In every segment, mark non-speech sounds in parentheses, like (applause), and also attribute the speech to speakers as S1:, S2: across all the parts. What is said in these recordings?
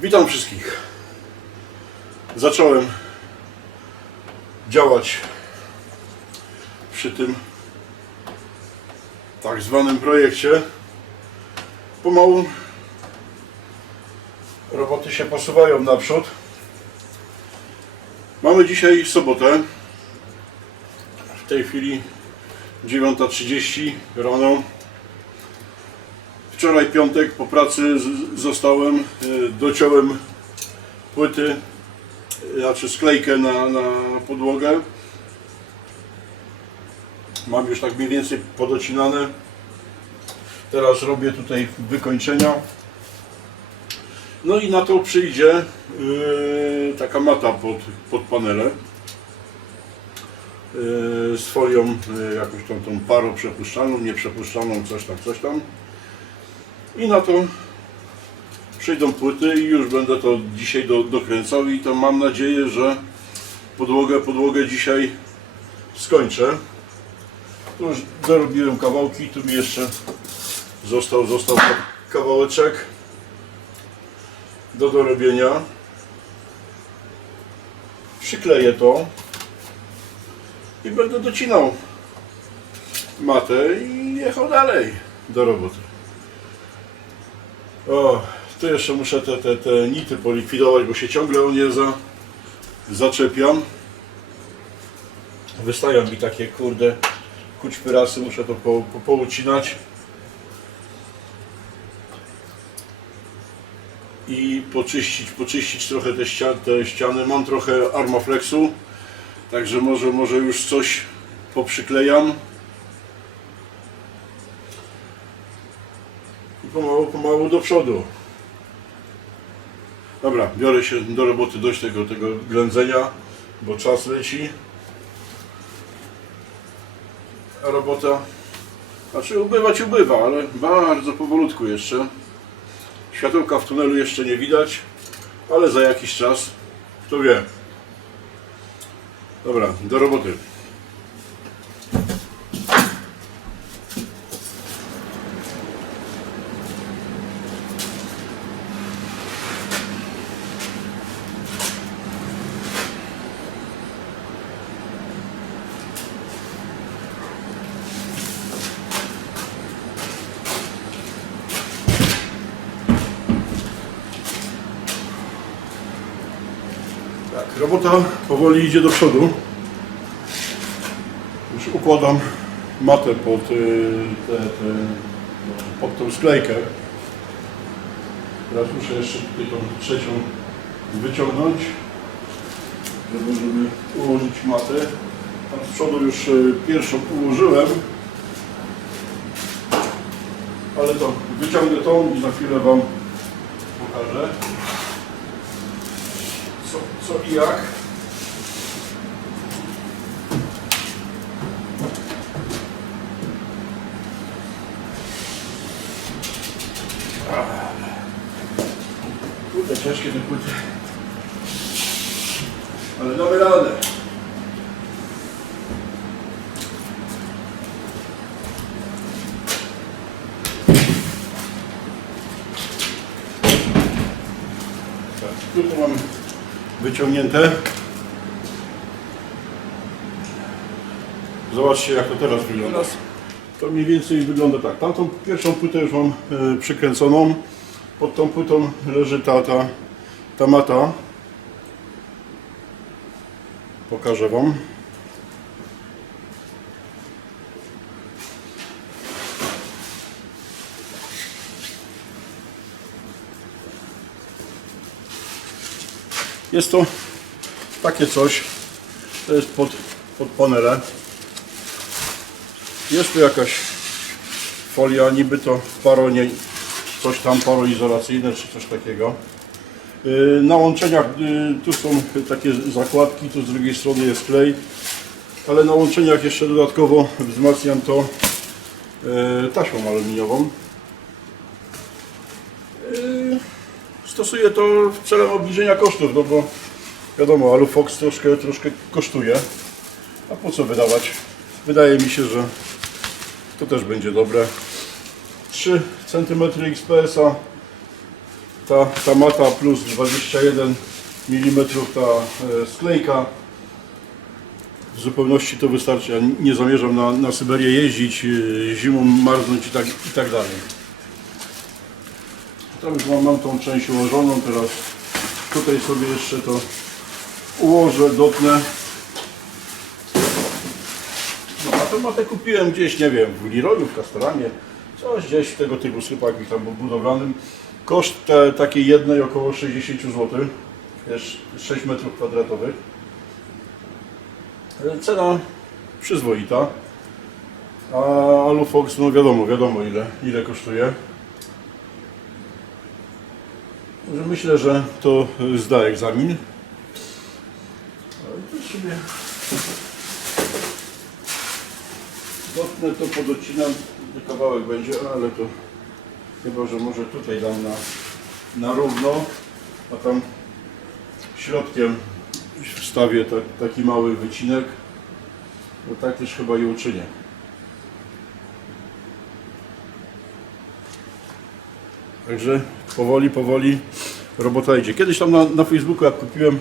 S1: Witam wszystkich. Zacząłem działać przy tym tak zwanym projekcie. Pomału roboty się posuwają naprzód. Mamy dzisiaj sobotę. W tej chwili 9.30 rano. Wczoraj piątek po pracy zostałem, y, dociąłem płyty, y, znaczy sklejkę na, na podłogę. Mam już tak mniej więcej podocinane. Teraz robię tutaj wykończenia. No i na to przyjdzie y, taka mata pod, pod panele y, z folią y, jakąś tą, tą paroprzepuszczalną, nieprzepuszczalną, coś tam, coś tam. I na to przyjdą płyty i już będę to dzisiaj do, dokręcał i to mam nadzieję, że podłogę, podłogę dzisiaj skończę. Tu już dorobiłem kawałki, tu mi jeszcze został, został kawałeczek do dorobienia. Przykleję to i będę docinał matę i jechał dalej do roboty. O, tu jeszcze muszę te, te, te nity polikwidować, bo się ciągle o nie za, zaczepiam. Wystają mi takie kurde kućpyrasy, muszę to po, po, poucinać. I poczyścić, poczyścić trochę te, ścia, te ściany. Mam trochę armaflexu, także może, może już coś poprzyklejam. Pomału, pomału do przodu. Dobra, biorę się do roboty dość tego, tego ględzenia, bo czas leci. Robota, znaczy ubywać ubywa, ale bardzo powolutku jeszcze. Światełka w tunelu jeszcze nie widać, ale za jakiś czas, kto wie. Dobra, do roboty. Tak, robota powoli idzie do przodu. Już układam matę pod, y, te, te, pod tą sklejkę. Teraz muszę jeszcze tutaj tą trzecią wyciągnąć, żeby, ułożyć matę. Tam z przodu już y, pierwszą ułożyłem. Ale to wyciągnę tą i za chwilę Wam pokażę co, i jak. Kurde, ciężkie te płyty. Ale damy radę. Tak, tu to mamy wyciągnięte. Zobaczcie jak to teraz wygląda. To mniej więcej wygląda tak. Tamtą pierwszą płytę już mam e, przykręconą. Pod tą płytą leży ta, ta, ta mata. Pokażę Wam. Jest to takie coś. To jest pod, pod panelę. Jest tu jakaś folia, niby to paronie, coś tam paroizolacyjne czy coś takiego. Yy, Na łączeniach yy, tu są takie zakładki, tu z drugiej strony jest klej, ale na łączeniach jeszcze dodatkowo wzmacniam to yy, taśmą aluminiową. Stosuję to celem obniżenia kosztów, no bo wiadomo, Alufox troszkę, troszkę kosztuje. A po co wydawać? Wydaje mi się, że to też będzie dobre. 3 cm XPS-a ta, ta mata plus 21 mm ta e, sklejka. W zupełności to wystarczy. Ja nie zamierzam na, na Syberię jeździć, e, zimą marznąć i tak, i tak dalej. Tam już mam, mam tą część ułożoną, teraz tutaj sobie jeszcze to ułożę, dotnę. No a tę matę kupiłem gdzieś, nie wiem, w Leroyu, w Castoranie, coś gdzieś tego typu sklepach tam budowlanym. Koszt te, takiej jednej około 60 zł, jest 6 metrów kwadratowych. E, Cena przyzwoita. A Alufox, no wiadomo, wiadomo ile, ile kosztuje. Że Myślę, że to zda egzamin. Ale to sobie to podocinam, kawałek będzie, ale to chyba, że może tutaj dam na, na równo, a tam środkiem wstawię ta, taki mały wycinek. No tak też chyba i uczynię. Także powoli, powoli robota idzie. Kiedyś tam na, na Facebooku jak kupiłem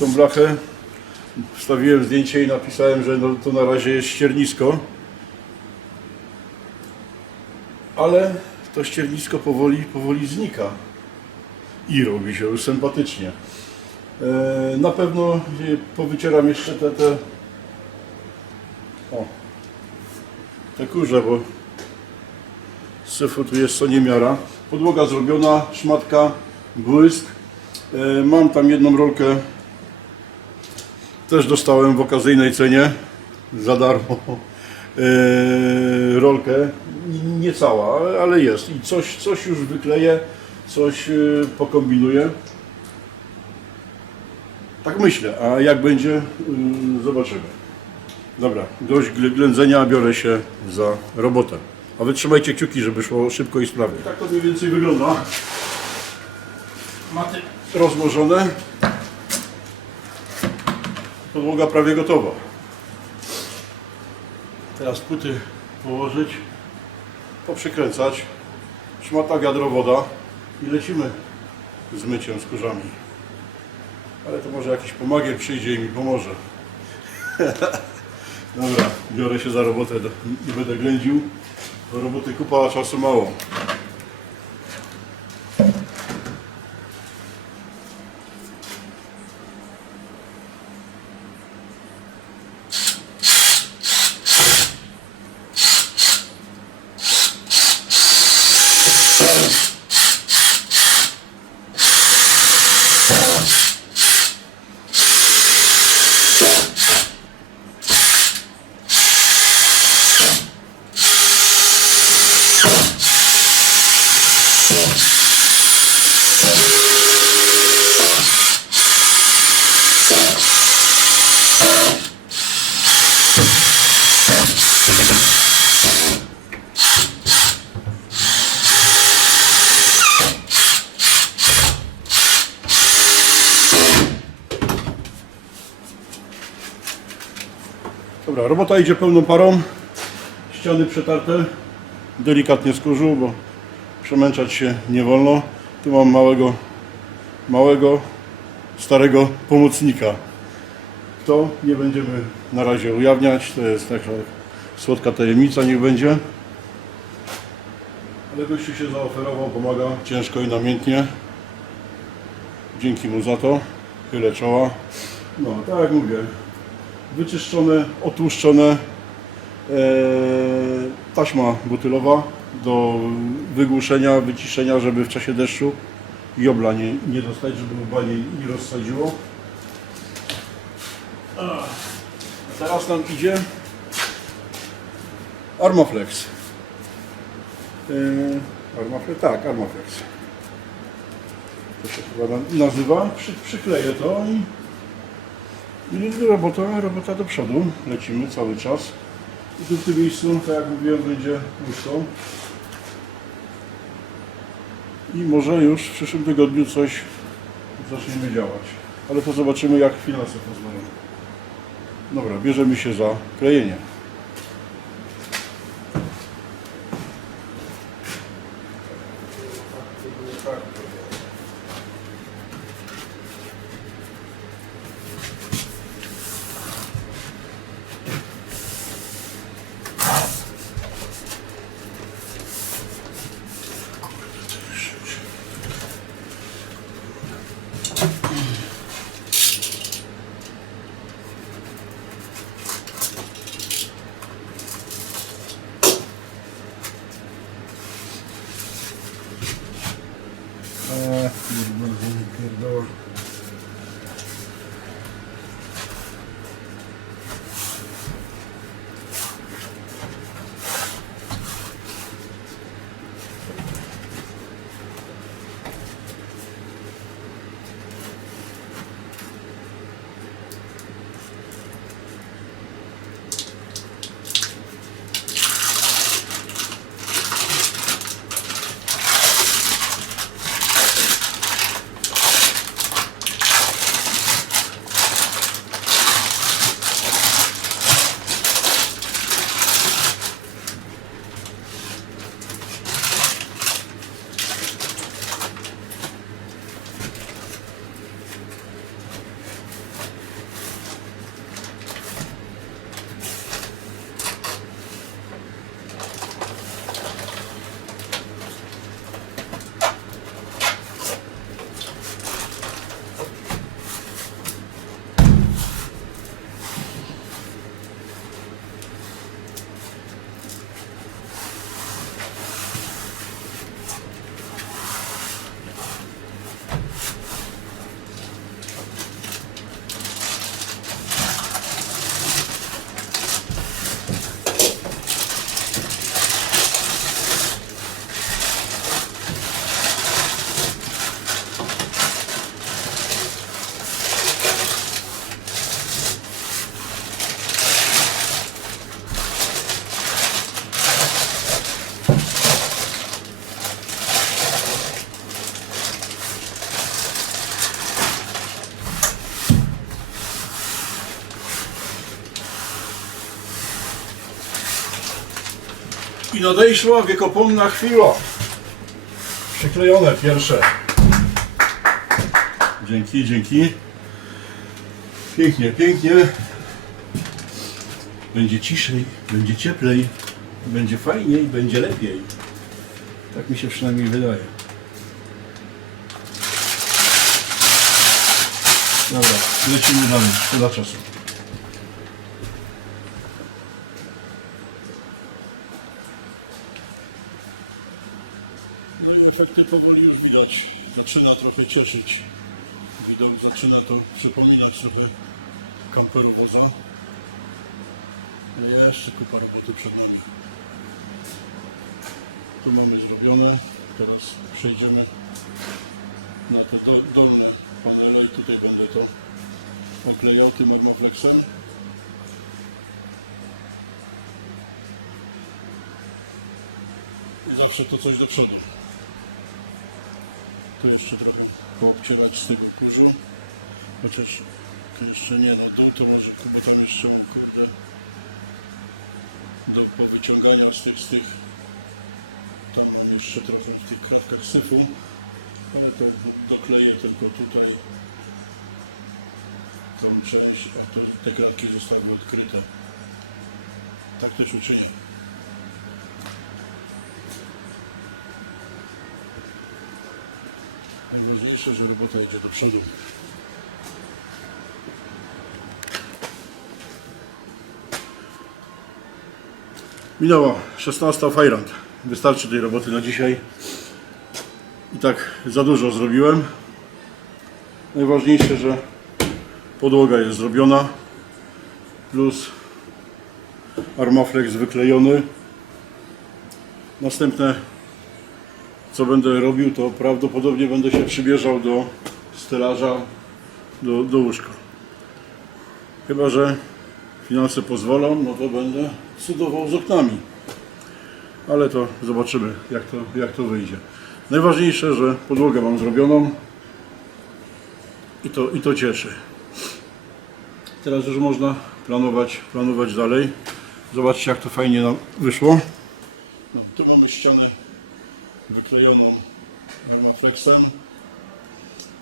S1: tą blachę, wstawiłem zdjęcie i napisałem, że no, to na razie jest ściernisko. Ale to ściernisko powoli, powoli znika i robi się już sympatycznie. E, na pewno powycieram jeszcze te, te o, te kurze, bo syfu tu jest niemiara. Podłoga zrobiona, szmatka, błysk. E, mam tam jedną rolkę, też dostałem w okazyjnej cenie, za darmo. E, rolkę, nie cała, ale- jest. I coś, coś już wykleję, coś e, pokombinuję. Tak myślę, a jak będzie, zobaczymy. Dobra, dość gl- ględzenia, biorę się za robotę. A wy trzymajcie kciuki, żeby szło szybko i sprawnie. Tak to mniej więcej wygląda. Maty rozłożone. Podłoga prawie gotowa. Teraz płyty położyć, poprzykręcać. Szmata wiadro woda i lecimy z myciem, z kurzami. Ale to może jakiś pomagier przyjdzie i mi pomoże. (laughs) Dobra, biorę się za robotę, nie będę ględził. Do roboty kupa, czasu mało. Robota idzie pełną parą. Ściany przetarte. Delikatnie z kurzu, bo przemęczać się nie wolno. Tu mam małego, małego, starego pomocnika. To nie będziemy na razie ujawniać. To jest taka słodka tajemnica, niech będzie. Ale gościu się zaoferował, pomaga ciężko i namiętnie. Dzięki mu za to. Chylę czoła. No, tak jak mówię, wyczyszczone, otłuszczone. E, taśma butylowa do wygłuszenia, wyciszenia, żeby w czasie deszczu jobla nie, nie dostać, żeby łba nie, nie rozsadziło. A teraz nam idzie Armaflex. Armaflex? Tak, Armaflex. To się chyba na- nazywa. Przy, przykleję to i i robota, robota do przodu. Lecimy cały czas. I tu w tym miejscu, tak jak mówiłem, będzie pusto. I może już w przyszłym tygodniu coś zaczniemy działać. Ale to zobaczymy, jak finanse pozwolą. Dobra, bierzemy się za klejenie. I nadejszła wiekopomna chwila. Przyklejone pierwsze. Dzięki, dzięki. Pięknie, pięknie. Będzie ciszej, będzie cieplej, będzie fajniej, będzie lepiej. Tak mi się przynajmniej wydaje. Dobra, lecimy dalej, szkoda czasu. Efekty powoli już widać. Zaczyna trochę cieszyć. Widok zaczyna to przypominać trochę kamperowoza. Ale jeszcze kupa roboty przed nami. To mamy zrobione. Teraz przejdziemy na te do, dolne panele tutaj będę to oklejał tym armaflexem. I zawsze to coś do przodu. Tu jeszcze trochę poobcierać z tego kurzu. Chociaż to jeszcze nie, no dół to może, bo tam jeszcze mam kurde do wyciągania z tych, z tych tam jeszcze trochę w tych kratkach syfu ale to dokleję tylko tutaj. Tą część, o tu te kratki zostały odkryte. Tak też uczynię Najważniejsze, że robota idzie do przodu. Minęła 16 Fajrant. Wystarczy tej roboty na dzisiaj. I tak za dużo zrobiłem. Najważniejsze, że podłoga jest zrobiona. Plus armaflex wyklejony. Następne co będę robił, to prawdopodobnie będę się przybierzał do stelaża, do, do łóżka. Chyba, że finanse pozwolą, no to będę cudował z oknami. Ale to zobaczymy, jak to, jak to wyjdzie. Najważniejsze, że podłogę mam zrobioną i to, i to cieszy. Teraz już można planować, planować dalej. Zobaczcie, jak to fajnie nam wyszło. No, tu mamy ścianę wyklejoną flexem.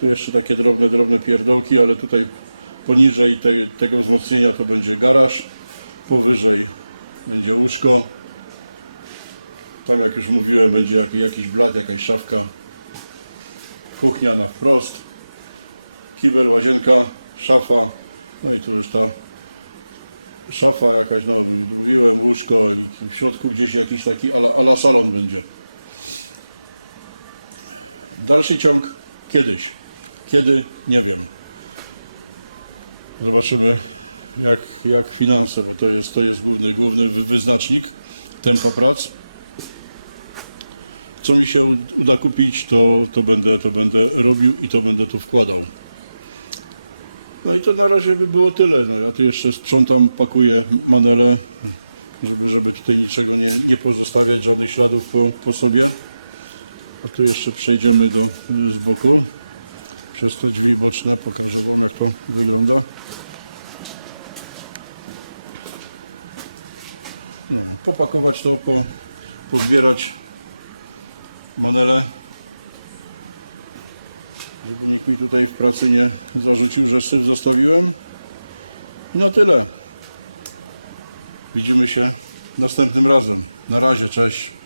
S1: Tu jeszcze takie drobne, drobne pierdolki, ale tutaj poniżej tego wzmocnienia to będzie garaż, powyżej będzie łóżko. Tam jak już mówiłem będzie jak- jakiś blat, jakaś szafka. Kuchnia na wprost. Kibel, łazienka, szafa. No i tu już ta szafa jakaś, no mówiłem, łóżko w środku gdzieś jakiś taki ala, ala salon będzie. Dalszy ciąg kiedyś. Kiedy? Nie wiem. Zobaczymy jak, jak finanse. To jest, to jest główny, główny wy- wyznacznik tempa prac. Co mi się uda kupić, to, to, będę, to będę robił i to będę tu wkładał. No i to na razie by było tyle. No, ja tu jeszcze sprzątam, pakuję manele, żeby, żeby tutaj niczego nie, nie pozostawiać, żadnych śladów po, po sobie. A tu jeszcze przejdziemy do, z boku. Przez te drzwi boczne pokrzyżowane jak to wygląda. No, popakować to, po, pozbierać manele. Żeby nikt mi tutaj w pracy nie zarzucił, że syf zostawiłem. I na tyle. Widzimy się następnym razem. Na razie, cześć.